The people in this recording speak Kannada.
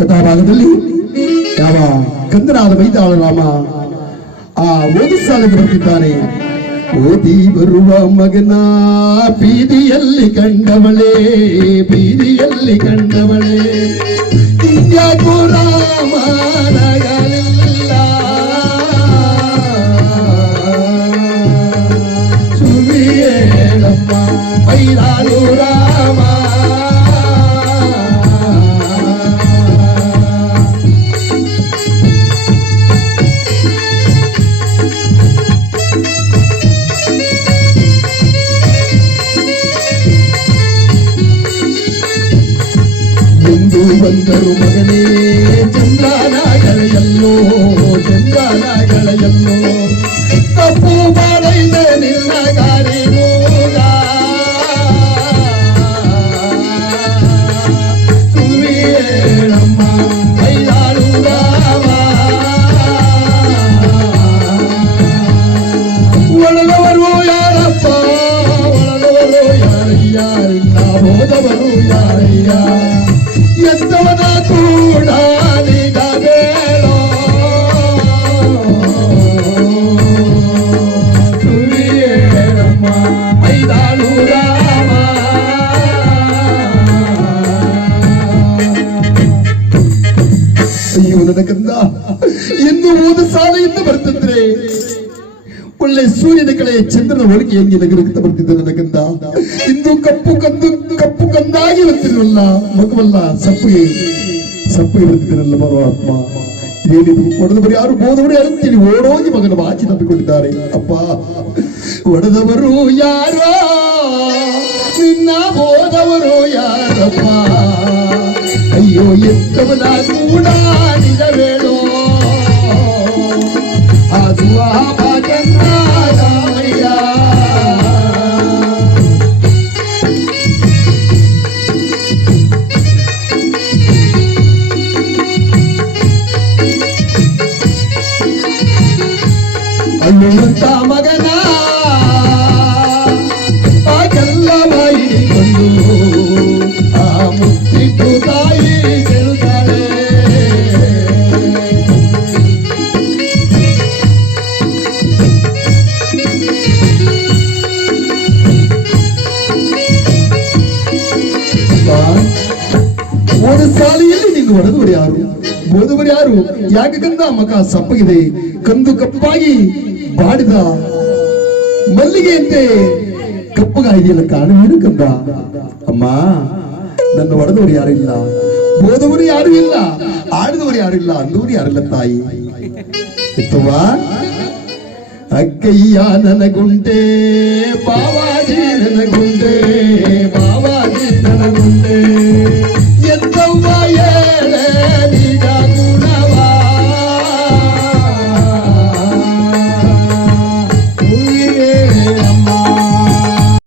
ಕಥಾಭಾಗದಲ್ಲಿ ಯಾವ ಕಂದನಾದ ಮೈದಾಳ ರಾಮ ಆ ಓದು ಸಾಲಿಗೆ ಬರ್ತಿದ್ದಾನೆ. ಓದಿ ಬರುವ ಮಗನ ಬೀದಿಯಲ್ಲಿ ಕಂಡವಳೆ, ಬೀದಿಯಲ್ಲಿ ಕಂಡವಳೆ, ಇನ್ಯಾಕೋ ರಾಮನಗಳಿಲ್ಲ, ಸುವಿಯೇಳಮ್ಮ ಮೈದಾಳು ರಾಮ. ಬಂದರು ಮಗನೇ ಚಂದ್ರನಗಳೆಯಲ್ಲೋ, ಚಂದ್ರನಗಳೆಯಲ್ಲೋ, ತಪ್ಪು ಮಾಡೈದ ನಿನ್ನ ಗಾರಿಮೂಗ, ಸುವಿಯೇಳಮ್ಮ ಮೈದಾಳು ರಾಮ. ಒಳದವರು ಯಾರಪ್ಪ, ಒಳದವರು ಯಾರಯ್ಯ, ಇಲ್ಲ ಹೋದವರು ಯಾರಯ್ಯ, ಎಂತವನ ಕೂಡ ನಿಗ ಬೇಡೋ, ಸುವಿಯೇಳಮ್ಮ ಮೈದಾಳು ರಾಮ. ಅಯ್ಯೋ ನನ್ನ ಕಂದ, ಎಂದು ಓದ ಸಾಲೆಯಿಂದ ಬರ್ತಿದ್ರೆ ಒಳ್ಳೆ ಸೂರ್ಯನ ಕಡೆ ಚಂದ್ರನ ಹೋಳಿಗೆ ಹೆಂಗೆ ನಗರಕ್ಕೆ ಬರ್ತಿದ್ದ ನನ್ನ ಕಂದ. ಇಂದು ಕಪ್ಪು ಕಂದಾಗಿ ಬರ್ತಿದ್ರಲ್ಲ ಮಗುವಲ್ಲ, ಸಪ್ಪಗೆ ಬರ್ತಿದ್ದೀರಲ್ಲ ಪರಮಾತ್ಮ. ಏನಿದು ಒಡೆದವರು ಯಾರು, ಬೋದವರು ಯಾರು ಅಂತೇಳಿ ಓಡೋಗಿ ಮಗನ ಬಾಚಿ ತಪ್ಪಿಕೊಂಡಿದ್ದಾರೆ. ಅಪ್ಪ, ಒಡೆದವರು ಯಾರೋ, ನಿನ್ನ ಬೋದವರು ಯಾರಪ್ಪ, ಅಯ್ಯೋ ಎಂತವನ ಕೂಡ ನಿಜವೇಳೋ, ಆಸುವ ಭಾಗ್ಯನ್ನ ರಾಮಯ್ಯ. ಅಯ್ಯುವಂತ ಮಗನ ಆಗೆಲ್ಲವ ಹಿಡಿಕೊಂಡು ಆ ಮುತ್ತಿಟ್ಟು ತಾಯಿ ಗೆಲ್ತಾಳೆ. ಒಂದು ಸಾಲಿಯಲ್ಲಿ ನೀನು ಹೊಡೆದವರು ಯಾರು, ಬೋದವರು ಯಾರು, ಯಾಕೆ ಕಂದ ಮಗ ಸಪ್ಪಗಿದೆ, ಕಂದು ಕಪ್ಪಾಗಿ ಬಾಡಿದ ಮಲ್ಲಿಗೆಯಂತೆ ಕಪ್ಪಗಾಗಿದೆಯಲ್ಲ, ಕಾಣವೇನು ಕಂದ. ಅಮ್ಮ, ನನ್ನ ಹೊಡೆದವರು ಯಾರು ಇಲ್ಲ, ಬೋದವರು ಯಾರು ಇಲ್ಲ, ಆಡಿದವರು ಯಾರಿಲ್ಲ, ಅಂದವರು ಯಾರಿಲ್ಲ ತಾಯಿ. ಎತ್ತವಾ ಅಕ್ಕಯ್ಯ ನನಗುಂಟೆ, ಬಾವಾಜಿ ನನಗುಂಟೆ, ಬಾವಾಜಿ ನನಗುಂಟೆ,